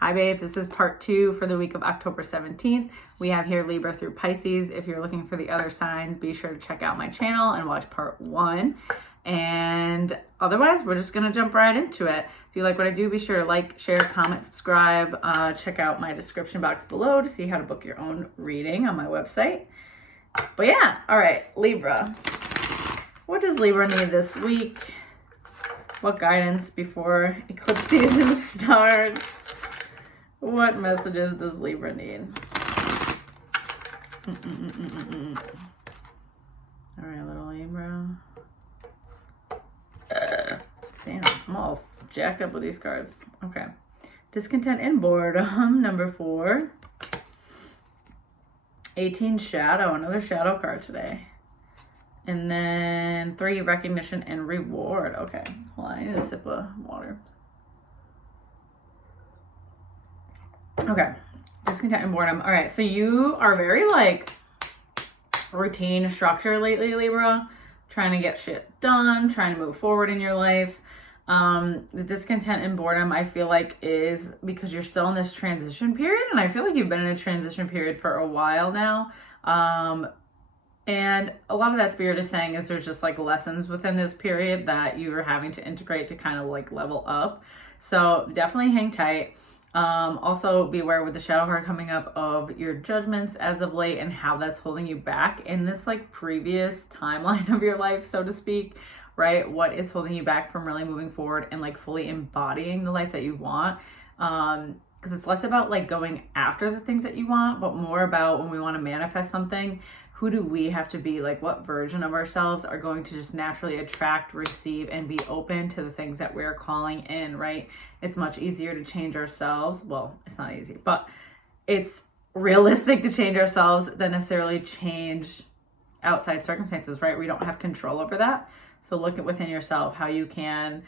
Hi babes, this is part 2 for the week of October 17th. We have here Libra through Pisces. If you're looking for the other signs, be sure to check out my channel and watch part 1. And otherwise, we're just gonna jump right into it. If you like what I do, be sure to like, share, comment, subscribe. Check out my description box below to see how to book your own reading on my website. But yeah, all right, Libra. What does Libra need this week? What guidance before eclipse season starts? What messages does Libra need? All right, little Libra. Damn, I'm all jacked up with these cards. Okay. Discontent and boredom, number 4. 18, shadow, another shadow card today. And then 3, recognition and reward. Okay, hold on, I need a sip of water. Okay, discontent and boredom. All right, so you are very like routine structure lately, Libra, trying to get shit done, trying to move forward in your life. The discontent and boredom, I feel like, is because you're still in this transition period, and I feel like you've been in a transition period for a while now. And a lot of that spirit is saying is there's just like lessons within this period that you are having to integrate to kind of like level up. So definitely hang tight. Also be aware with the shadow card coming up of your judgments as of late and how that's holding you back in this like previous timeline of your life, so to speak, right? What is holding you back from really moving forward and like fully embodying the life that you want? Because it's less about like going after the things that you want, but more about when we want to manifest something, who do we have to be? Like, what version of ourselves are going to just naturally attract, receive, and be open to the things that we're calling in, right? It's much easier to change ourselves. Well, it's not easy, but it's realistic to change ourselves than necessarily change outside circumstances, right? We don't have control over that. So look at within yourself how you can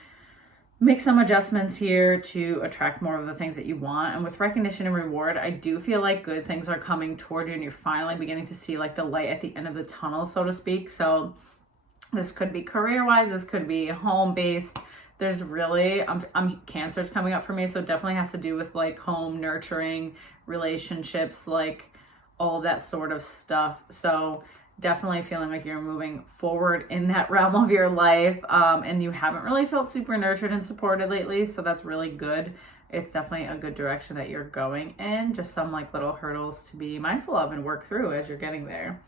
make some adjustments here to attract more of the things that you want. And with recognition and reward, I do feel like good things are coming toward you and you're finally beginning to see like the light at the end of the tunnel, so to speak. So this could be career-wise, this could be home-based. There's really, Cancer's coming up for me, so it definitely has to do with like home, nurturing, relationships, like all of that sort of stuff. So definitely feeling like you're moving forward in that realm of your life, and you haven't really felt super nurtured and supported lately, so that's really good. It's definitely a good direction that you're going in. Just some like little hurdles to be mindful of and work through as you're getting there.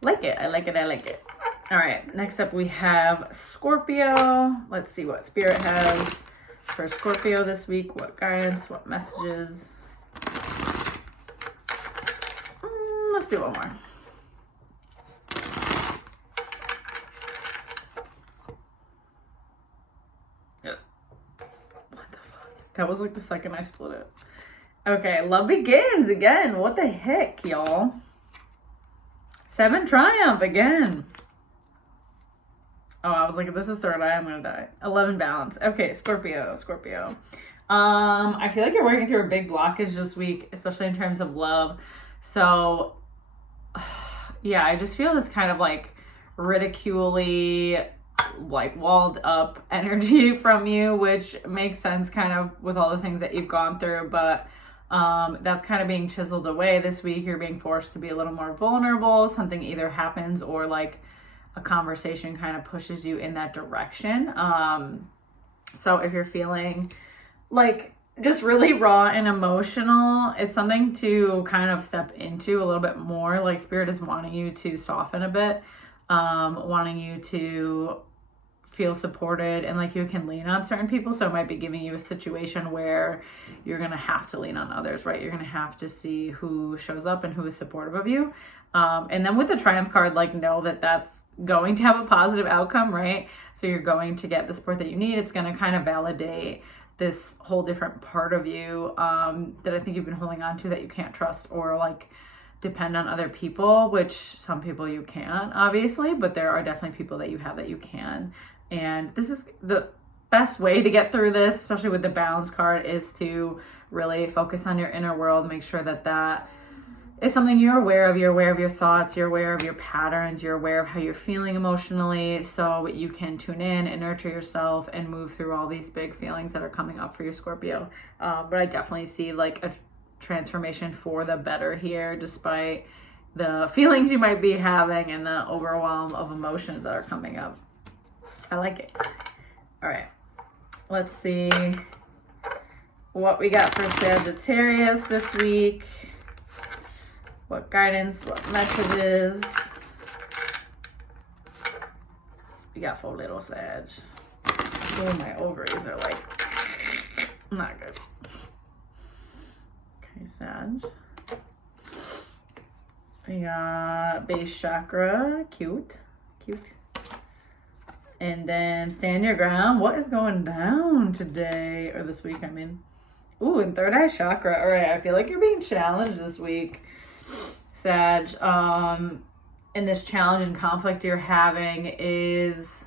Like it. I like it. I like it. All right, next up we have Scorpio. Let's see what Spirit has for Scorpio this week. What guidance, what messages. Let's do one more. That was like the second I split it. Okay, love begins again. What the heck, y'all? 7 triumph again. Oh, I was like, if this is third eye, I'm gonna die. 11 balance. Okay, Scorpio. I feel like you're working through a big blockage this week, especially in terms of love. So, yeah, I just feel this kind of like ridicule-y, like walled up energy from you, which makes sense kind of with all the things that you've gone through, but that's kind of being chiseled away this week. You're being forced to be a little more vulnerable. Something either happens or like a conversation kind of pushes you in that direction. So if you're feeling like just really raw and emotional, it's something to kind of step into a little bit more. Like Spirit is wanting you to soften a bit, wanting you to feel supported and like you can lean on certain people. So it might be giving you a situation where you're going to have to lean on others, right? You're going to have to see who shows up and who is supportive of you. And then with the Triumph card, like know that that's going to have a positive outcome, right? So you're going to get the support that you need. It's going to kind of validate this whole different part of you that I think you've been holding on to that you can't trust or like depend on other people, which some people you can't, obviously, but there are definitely people that you have that you can. And this is the best way to get through this, especially with the balance card, is to really focus on your inner world, make sure that is something you're aware of. You're aware of your thoughts, you're aware of your patterns, you're aware of how you're feeling emotionally, so you can tune in and nurture yourself and move through all these big feelings that are coming up for your Scorpio. But I definitely see like a transformation for the better here, despite the feelings you might be having and the overwhelm of emotions that are coming up. I like it. All right, let's see what we got for Sagittarius this week. What guidance, what messages we got for little Sag. Oh, my ovaries are like not good. Okay, Sag. We got base chakra, cute. And then stand your ground. What is going down today, or this week, I mean. Ooh, and third eye chakra. All right, I feel like you're being challenged this week, Sag. And this challenge and conflict you're having is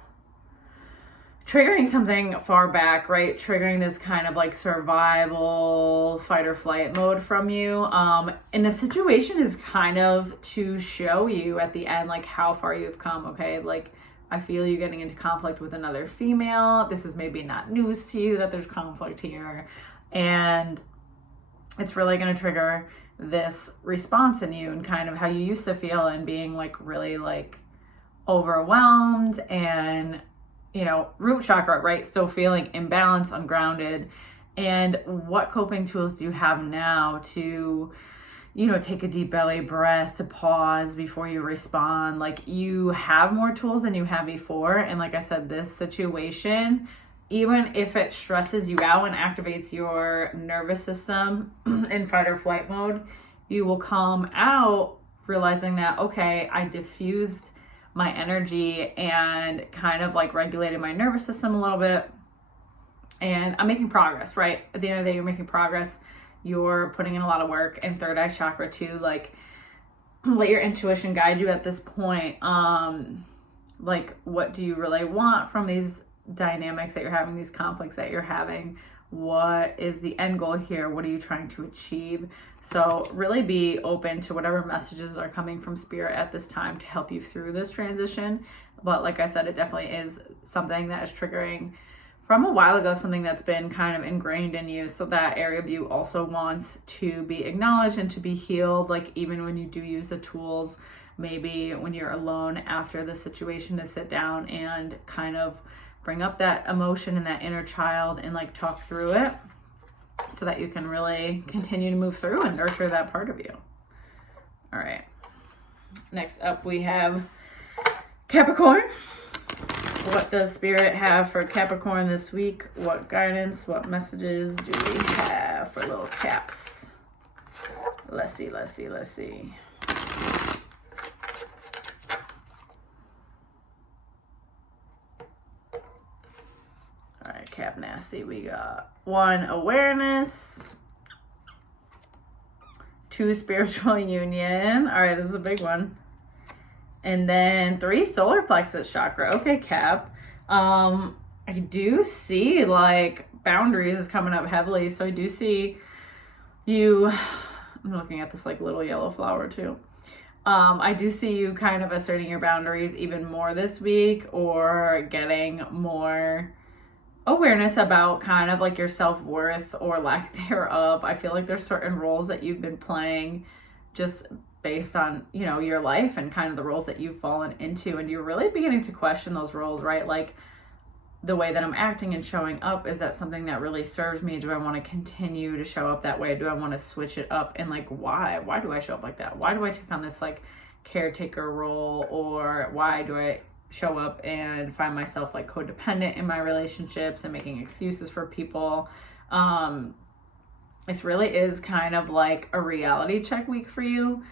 triggering something far back, right? Triggering this kind of like survival, fight or flight mode from you. And the situation is kind of to show you at the end, like how far you've come, okay? Like, I feel you getting into conflict with another female. This is maybe not news to you that there's conflict here. And it's really going to trigger this response in you and kind of how you used to feel and being like really like overwhelmed and, you know, root chakra, right? Still feeling imbalanced, ungrounded. And what coping tools do you have now to, you know, take a deep belly breath, to pause before you respond? Like, you have more tools than you had before. And like I said, this situation, even if it stresses you out and activates your nervous system in fight or flight mode, you will come out realizing that, okay, I diffused my energy and kind of like regulated my nervous system a little bit. And I'm making progress, right? At the end of the day, you're making progress. You're putting in a lot of work. And third eye chakra too, like, let your intuition guide you at this point. Like, what do you really want from these dynamics that you're having, these conflicts that you're having? What is the end goal here? What are you trying to achieve? So really be open to whatever messages are coming from spirit at this time to help you through this transition. But like I said, it definitely is something that is triggering from a while ago, something that's been kind of ingrained in you. So that area of you also wants to be acknowledged and to be healed. Like, even when you do use the tools, maybe when you're alone after the situation, to sit down and kind of bring up that emotion and that inner child and like talk through it so that you can really continue to move through and nurture that part of you. All right. Next up, we have Capricorn. What does spirit have for Capricorn this week? What guidance, what messages do we have for little Caps? Let's see. All right, Cap Nasty. We got 1, awareness. 2, spiritual union. All right, this is a big one. And then 3, solar plexus chakra. Okay, Cap. I do see like boundaries is coming up heavily. So I do see you, I'm looking at this like little yellow flower too. I do see you kind of asserting your boundaries even more this week, or getting more awareness about kind of like your self-worth or lack thereof. I feel like there's certain roles that you've been playing just based on, you know, your life and kind of the roles that you've fallen into, and you're really beginning to question those roles, right? Like, the way that I'm acting and showing up, is that something that really serves me? Do I want to continue to show up that way? Do I want to switch it up? And like, why do I show up like that? Why do I take on this like caretaker role? Or why do I show up and find myself like codependent in my relationships and making excuses for people? This really is kind of like a reality check week for you,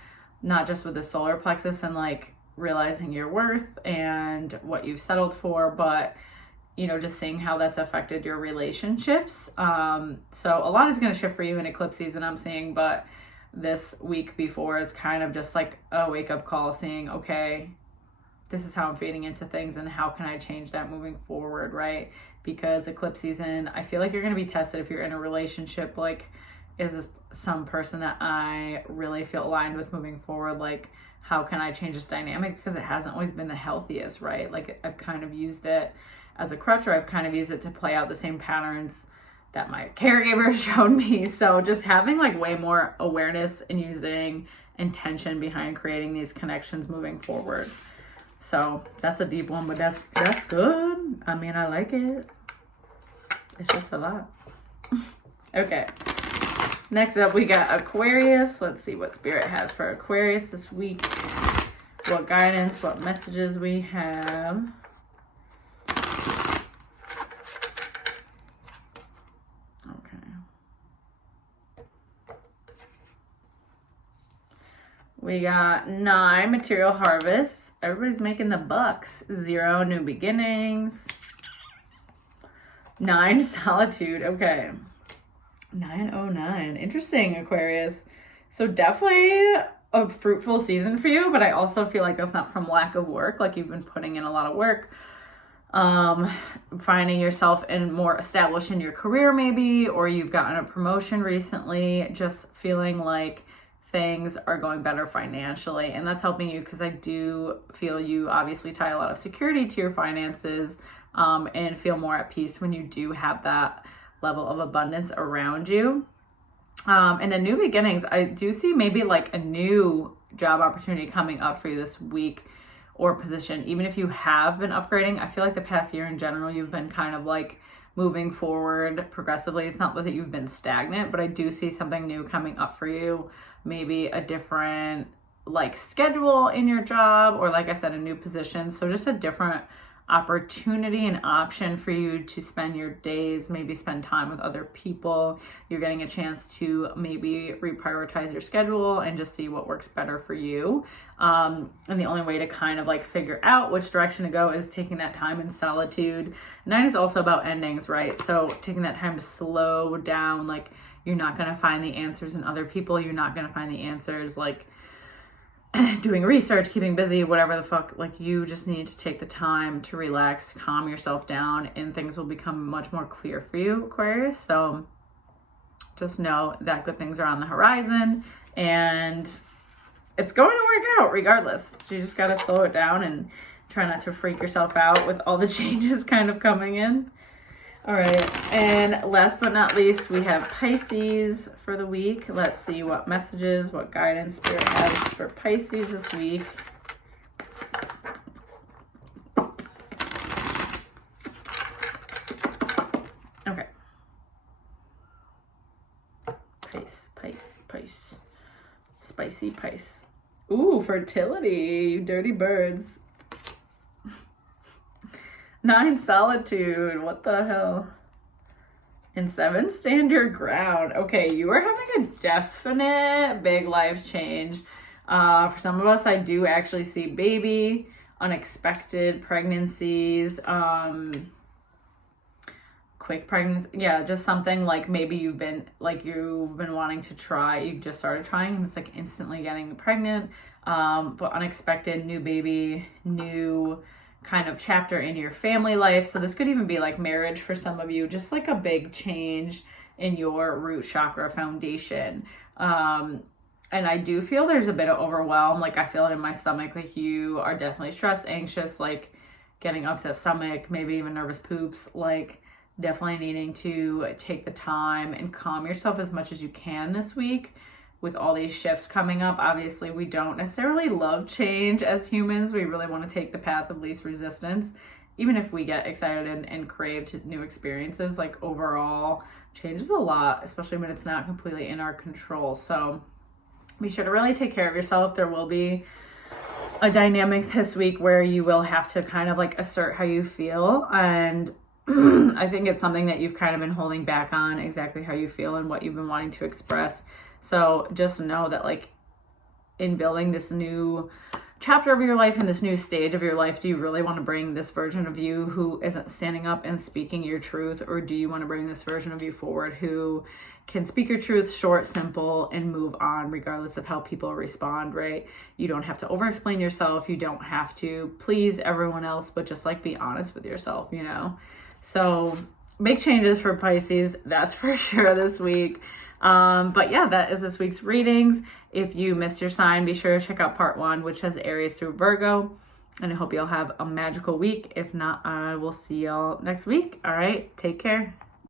not just with the solar plexus and like realizing your worth and what you've settled for, but, you know, just seeing how that's affected your relationships. So a lot is going to shift for you in eclipse season, I'm seeing, but this week before is kind of just like a wake up call, seeing, okay, this is how I'm feeding into things and how can I change that moving forward, right? Because eclipse season, I feel like you're going to be tested if you're in a relationship. Like, is this some person that I really feel aligned with moving forward? Like, how can I change this dynamic? Because it hasn't always been the healthiest, right? Like, I've kind of used it as a crutch, or I've kind of used it to play out the same patterns that my caregiver showed me. So just having like way more awareness and using intention behind creating these connections moving forward. So that's a deep one, but that's good. I mean, I like it. It's just a lot. Okay. Next up, we got Aquarius. Let's see what Spirit has for Aquarius this week. What guidance, what messages we have. Okay. We got 9, material harvest. Everybody's making the bucks. 0, new beginnings. 9, solitude. Okay. 909. Interesting, Aquarius. So definitely a fruitful season for you, but I also feel like that's not from lack of work. Like, you've been putting in a lot of work, finding yourself in more established in your career maybe, or you've gotten a promotion recently, just feeling like things are going better financially, and that's helping you, because I do feel you obviously tie a lot of security to your finances, and feel more at peace when you do have that level of abundance around you. And then new beginnings, I do see maybe like a new job opportunity coming up for you this week, or position. Even if you have been upgrading, I feel like the past year in general, you've been kind of like moving forward progressively. It's not that you've been stagnant, but I do see something new coming up for you. Maybe a different like schedule in your job, or like I said, a new position. So just a different opportunity and option for you to spend your days, maybe spend time with other people. You're getting a chance to maybe reprioritize your schedule and just see what works better for you. And the only way to kind of like figure out which direction to go is taking that time in solitude. 9 is also about endings, right? So taking that time to slow down. Like, you're not going to find the answers in other people. You're not going to find the answers like doing research, keeping busy, whatever the fuck. Like, you just need to take the time to relax, calm yourself down, and things will become much more clear for you, Aquarius. So just know that good things are on the horizon, and it's going to work out regardless. So you just got to slow it down and try not to freak yourself out with all the changes kind of coming in. All right, and last but not least, we have Pisces for the week. Let's see what messages, what guidance Spirit has for Pisces this week. Okay. Spicy Pisces. Ooh, fertility, you dirty birds. 9, solitude. What the hell? And 7, stand your ground. Okay, you are having a definite big life change. For some of us, I do actually see baby, unexpected pregnancies, quick pregnancy. Yeah, just something like maybe you've been wanting to try. You just started trying, and it's like instantly getting pregnant. But unexpected, new baby, new kind of chapter in your family life. So this could even be like marriage for some of you, just like a big change in your root chakra foundation. And I do feel there's a bit of overwhelm. Like, I feel it in my stomach. Like, you are definitely stressed, anxious, like getting upset stomach, maybe even nervous poops. Like, definitely needing to take the time and calm yourself as much as you can this week. With all these shifts coming up, obviously we don't necessarily love change as humans. We really want to take the path of least resistance. Even if we get excited and crave new experiences, like, overall change is a lot, especially when it's not completely in our control. So be sure to really take care of yourself. There will be a dynamic this week where you will have to kind of like assert how you feel. And I think it's something that you've kind of been holding back on, exactly how you feel and what you've been wanting to express. So just know that, like, in building this new chapter of your life and this new stage of your life, do you really want to bring this version of you who isn't standing up and speaking your truth? Or do you want to bring this version of you forward who can speak your truth, short, simple, and move on regardless of how people respond, right? You don't have to over-explain yourself. You don't have to please everyone else, but just like be honest with yourself, you know? So big changes for Pisces, that's for sure this week. But yeah, that is this week's readings. If you missed your sign, be sure to check out part 1, which has Aries through Virgo. And I hope y'all have a magical week. If not, I will see y'all next week. All right, take care.